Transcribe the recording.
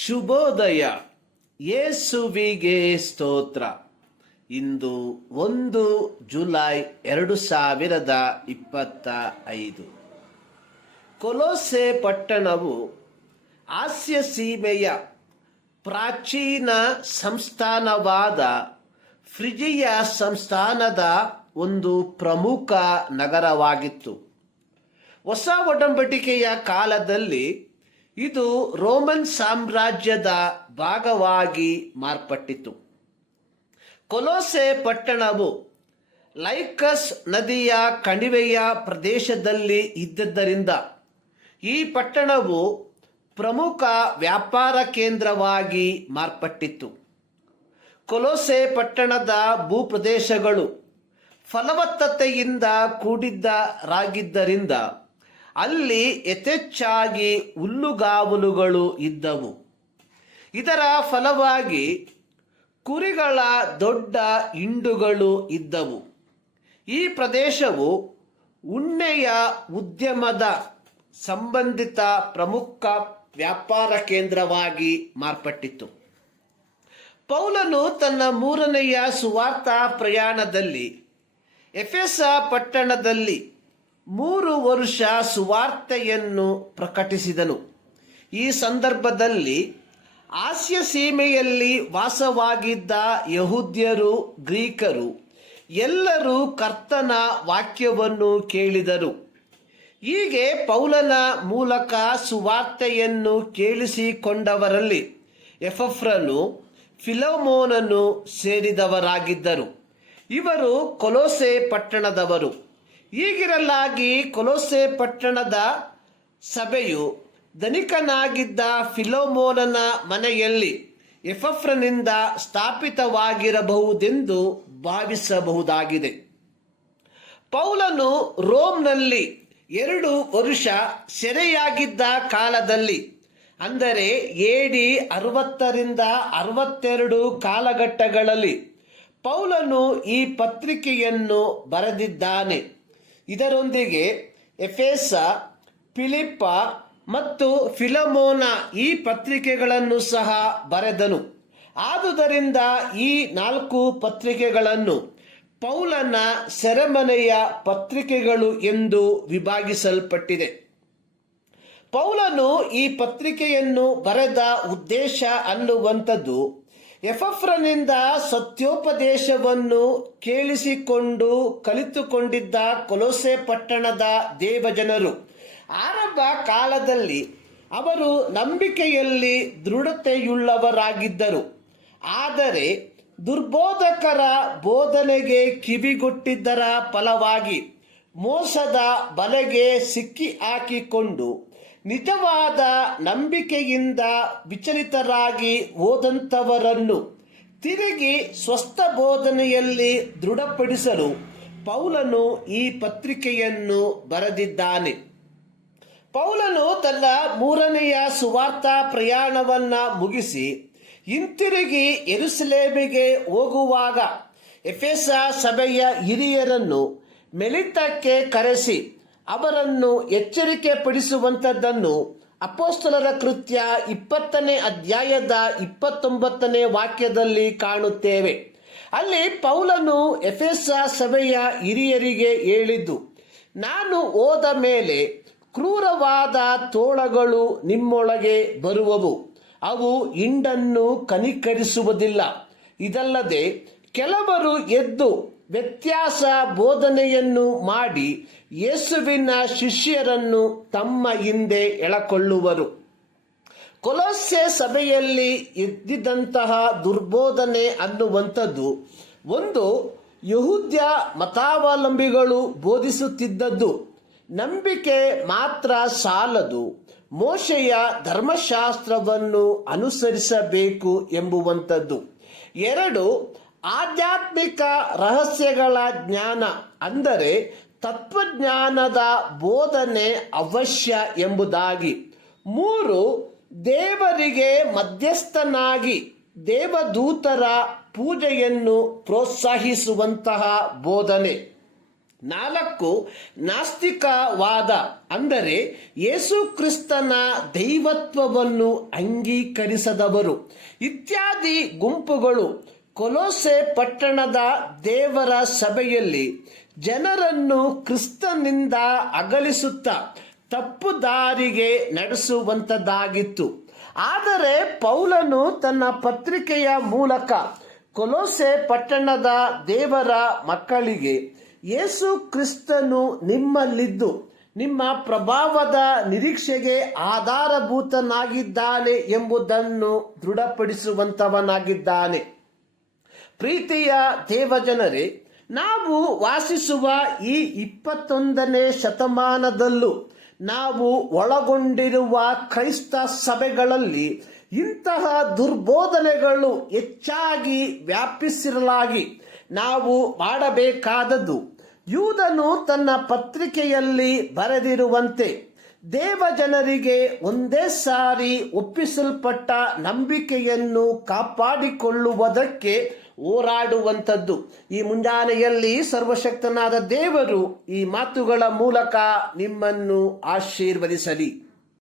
ಶುಭೋದಯ. ಯೇಸುವಿಗೆ ಸ್ತೋತ್ರ. ಇಂದು 1 ಜುಲೈ 2025. ಕೊಲೊಸೆ ಪಟ್ಟಣವು ಆಸ್ಯ ಸೀಮೆಯ ಪ್ರಾಚೀನ ಸಂಸ್ಥಾನವಾದ ಫ್ರಿಜಿಯ ಸಂಸ್ಥಾನದ ಒಂದು ಪ್ರಮುಖ ನಗರವಾಗಿತ್ತು. ಹೊಸ ಒಡಂಬಡಿಕೆಯ ಕಾಲದಲ್ಲಿ ಇದು ರೋಮನ್ ಸಾಮ್ರಾಜ್ಯದ ಭಾಗವಾಗಿ ಮಾರ್ಪಟ್ಟಿತು. ಕೊಲೊಸೆ ಪಟ್ಟಣವು ಲೈಕಸ್ ನದಿಯ ಕಣಿವೆಯ ಪ್ರದೇಶದಲ್ಲಿ ಇದ್ದದ್ದರಿಂದ ಈ ಪಟ್ಟಣವು ಪ್ರಮುಖ ವ್ಯಾಪಾರ ಕೇಂದ್ರವಾಗಿ ಮಾರ್ಪಟ್ಟಿತ್ತು. ಕೊಲೊಸೆ ಪಟ್ಟಣದ ಭೂಪ್ರದೇಶಗಳು ಫಲವತ್ತತೆಯಿಂದ ಕೂಡಿದ್ದರಾಗಿದ್ದರಿಂದ ಅಲ್ಲಿ ಯಥೇಚ್ಛಾಗಿ ಹುಲ್ಲುಗಾವಲುಗಳು ಇದ್ದವು. ಇದರ ಫಲವಾಗಿ ಕುರಿಗಳ ದೊಡ್ಡ ಹಿಂಡುಗಳು ಇದ್ದವು. ಈ ಪ್ರದೇಶವು ಉಣ್ಣೆಯ ಉದ್ಯಮದ ಸಂಬಂಧಿತ ಪ್ರಮುಖ ವ್ಯಾಪಾರ ಕೇಂದ್ರವಾಗಿ ಮಾರ್ಪಟ್ಟಿತು. ಪೌಲನು ತನ್ನ 3ನೆಯ ಸುವಾರ್ಥ ಪ್ರಯಾಣದಲ್ಲಿ ಎಫೆಸ ಪಟ್ಟಣದಲ್ಲಿ 3 ವರ್ಷ ಸುವಾರ್ತೆಯನ್ನು ಪ್ರಕಟಿಸಿದನು. ಈ ಸಂದರ್ಭದಲ್ಲಿ ಆಸ್ಯ ಸೀಮೆಯಲ್ಲಿ ವಾಸವಾಗಿದ್ದ ಯಹೂದ್ಯರು, ಗ್ರೀಕರು ಎಲ್ಲರೂ ಕರ್ತನ ವಾಕ್ಯವನ್ನು ಕೇಳಿದರು. ಹೀಗೆ ಪೌಲನ ಮೂಲಕ ಸುವಾರ್ತೆಯನ್ನು ಕೇಳಿಸಿಕೊಂಡವರಲ್ಲಿ ಎಪಫ್ರನು, ಫಿಲೋಮೋನನು ಸೇರಿದವರಾಗಿದ್ದರು. ಇವರು ಕೊಲೊಸೆ ಪಟ್ಟಣದವರು. ಹೀಗಿರಲಾಗಿ ಕೊಲೊಸೆ ಪಟ್ಟಣದ ಸಭೆಯು ಧನಿಕನಾಗಿದ್ದ ಫಿಲೋಮೋನನ ಮನೆಯಲ್ಲಿ ಎಪಫ್ರನಿಂದ ಸ್ಥಾಪಿತವಾಗಿರಬಹುದೆಂದು ಭಾವಿಸಬಹುದಾಗಿದೆ. ಪೌಲನು ರೋಮ್ನಲ್ಲಿ 2 ವರ್ಷ ಸೆರೆಯಾಗಿದ್ದ ಕಾಲದಲ್ಲಿ, ಅಂದರೆ AD 60 ರಿಂದ 62 ಕಾಲಘಟ್ಟಗಳಲ್ಲಿ ಪೌಲನು ಈ ಪತ್ರಿಕೆಯನ್ನು ಬರೆದಿದ್ದಾನೆ. ಇದರೊಂದಿಗೆ ಎಫೆಸ, ಫಿಲಿಪ್ಪ ಮತ್ತು ಫಿಲಮೋನ ಈ ಪತ್ರಿಕೆಗಳನ್ನು ಸಹ ಬರೆದನು. ಆದುದರಿಂದ ಈ 4 ಪತ್ರಿಕೆಗಳನ್ನು ಪೌಲನ ಸೆರೆಮನೆಯ ಪತ್ರಿಕೆಗಳು ಎಂದು ವಿಭಾಗಿಸಲ್ಪಟ್ಟಿದೆ. ಪೌಲನು ಈ ಪತ್ರಿಕೆಯನ್ನು ಬರೆದ ಉದ್ದೇಶ ಅನ್ನುವಂಥದ್ದು ಎಪಫ್ರನಿಂದ ಸತ್ಯೋಪದೇಶವನ್ನು ಕೇಳಿಸಿಕೊಂಡು ಕಲಿತುಕೊಂಡಿದ್ದ ಕೊಲೊಸೆ ಪಟ್ಟಣದ ದೇವಜನರು ಆರಂಭ ಕಾಲದಲ್ಲಿ ಅವರು ನಂಬಿಕೆಯಲ್ಲಿ ದೃಢತೆಯುಳ್ಳವರಾಗಿದ್ದರು. ಆದರೆ ದುರ್ಬೋಧಕರ ಬೋಧನೆಗೆ ಕಿವಿಗೊಟ್ಟಿದ್ದರ ಫಲವಾಗಿ ಮೋಸದ ಬಲೆಗೆ ಸಿಕ್ಕಿ ಹಾಕಿಕೊಂಡು ನಿಜವಾದ ನಂಬಿಕೆಯಿಂದ ವಿಚಲಿತರಾಗಿ ಹೋದಂಥವರನ್ನು ತಿರುಗಿ ಸ್ವಸ್ಥ ಬೋಧನೆಯಲ್ಲಿ ದೃಢಪಡಿಸಲು ಪೌಲನು ಈ ಪತ್ರಿಕೆಯನ್ನು ಬರೆದಿದ್ದಾನೆ. ಪೌಲನು ತನ್ನ 3ನೆಯ ಸುವಾರ್ಥ ಪ್ರಯಾಣವನ್ನ ಮುಗಿಸಿ ಹಿಂತಿರುಗಿ ಯೆರೂಸಲೇಮಿಗೆ ಹೋಗುವಾಗ ಎಫೆಸ ಸಭೆಯ ಹಿರಿಯರನ್ನು ಮೆಲಿತಕ್ಕೆ ಕರೆಸಿ ಅವರನ್ನು ಎಚ್ಚರಿಕೆ ಪಡಿಸುವಂಥದ್ದನ್ನು ಅಪೊಸ್ತಲರ ಕೃತ್ಯ 20ನೇ ಅಧ್ಯಾಯದ 29ನೇ ವಾಕ್ಯದಲ್ಲಿ ಕಾಣುತ್ತೇವೆ. ಅಲ್ಲಿ ಪೌಲನು ಎಫೆಸ ಸಭೆಯ ಹಿರಿಯರಿಗೆ ಹೇಳಿದ್ದು, ನಾನು ಹೋದ ಮೇಲೆ ಕ್ರೂರವಾದ ತೋಳಗಳು ನಿಮ್ಮೊಳಗೆ ಬರುವವು, ಅವು ಹಿಂಡನ್ನು ಕನಿಕರಿಸುವುದಿಲ್ಲ. ಇದಲ್ಲದೆ ಕೆಲವರು ಎದ್ದು ವ್ಯತ್ಯಾಸ ಬೋಧನೆಯನ್ನು ಮಾಡಿ ಯೇಸುವಿನ ಶಿಷ್ಯರನ್ನು ತಮ್ಮ ಹಿಂದೆ ಎಳಕೊಳ್ಳುವರು. ಕೊಲೊಸೆ ಸಭೆಯಲ್ಲಿ ಇದ್ದಿದ್ದಂತಹ ದುರ್ಬೋಧನೆ ಅನ್ನುವಂಥದ್ದು ಒಂದು, ಯಹೂದ್ಯ ಮತಾವಲಂಬಿಗಳು ಬೋಧಿಸುತ್ತಿದ್ದದ್ದು ನಂಬಿಕೆ ಮಾತ್ರ ಸಾಲದು, ಮೋಶೆಯ ಧರ್ಮಶಾಸ್ತ್ರವನ್ನು ಅನುಸರಿಸಬೇಕು ಎಂಬುವಂಥದ್ದು. 2, ಆಧ್ಯಾತ್ಮಿಕ ರಹಸ್ಯಗಳ ಜ್ಞಾನ, ಅಂದರೆ ತತ್ವಜ್ಞಾನದ ಬೋಧನೆ ಅವಶ್ಯ ಎಂಬುದಾಗಿ. 3, ದೇವರಿಗೆ ಮಧ್ಯಸ್ಥನಾಗಿ ದೇವದೂತರ ಪೂಜೆಯನ್ನು ಪ್ರೋತ್ಸಾಹಿಸುವಂತಹ ಬೋಧನೆ. 4, ನಾಸ್ತಿಕವಾದ ಅಂದರೆ ಯೇಸು ಕ್ರಿಸ್ತನ ದೈವತ್ವವನ್ನು ಅಂಗೀಕರಿಸದವರು ಇತ್ಯಾದಿ ಗುಂಪುಗಳು ಕೊಲೊಸೆ ಪಟ್ಟಣದ ದೇವರ ಸಭೆಯಲ್ಲಿ ಜನರನ್ನು ಕ್ರಿಸ್ತನಿಂದ ಅಗಲಿಸುತ್ತಾ ತಪ್ಪು ದಾರಿಗೆ ನಡೆಸುವಂತದ್ದಾಗಿತ್ತು. ಆದರೆ ಪೌಲನು ತನ್ನ ಪತ್ರಿಕೆಯ ಮೂಲಕ ಕೊಲೊಸೆ ಪಟ್ಟಣದ ದೇವರ ಮಕ್ಕಳಿಗೆ ಯೇಸು ಕ್ರಿಸ್ತನು ನಿಮ್ಮಲ್ಲಿದ್ದು ನಿಮ್ಮ ಪ್ರಭಾವದ ನಿರೀಕ್ಷೆಗೆ ಆಧಾರಭೂತನಾಗಿದ್ದಾನೆ ಎಂಬುದನ್ನು ದೃಢಪಡಿಸುವಂತವನಾಗಿದ್ದಾನೆ. ಪ್ರೀತಿಯ ದೇವಜನರೇ, ನಾವು ವಾಸಿಸುವ ಈ 21ನೇ ಶತಮಾನದಲ್ಲೂ ನಾವು ಒಳಗೊಂಡಿರುವ ಕ್ರೈಸ್ತ ಸಭೆಗಳಲ್ಲಿ ಇಂತಹ ದುರ್ಬೋಧನೆಗಳು ಹೆಚ್ಚಾಗಿ ವ್ಯಾಪಿಸಿರಲಾಗಿ ನಾವು ಮಾಡಬೇಕಾದದ್ದು ಯೂದನು ತನ್ನ ಪತ್ರಿಕೆಯಲ್ಲಿ ಬರೆದಿರುವಂತೆ ದೇವಜನರಿಗೆ ಒಂದೇ ಸಾರಿ ಒಪ್ಪಿಸಲ್ಪಟ್ಟ ನಂಬಿಕೆಯನ್ನು ಕಾಪಾಡಿಕೊಳ್ಳುವುದಕ್ಕೆ ಹೋರಾಡುವಂಥದ್ದು. ಈ ಮುಂಜಾನೆಯಲ್ಲಿ ಸರ್ವಶಕ್ತನಾದ ದೇವರು ಈ ಮಾತುಗಳ ಮೂಲಕ ನಿಮ್ಮನ್ನು ಆಶೀರ್ವದಿಸಲಿ.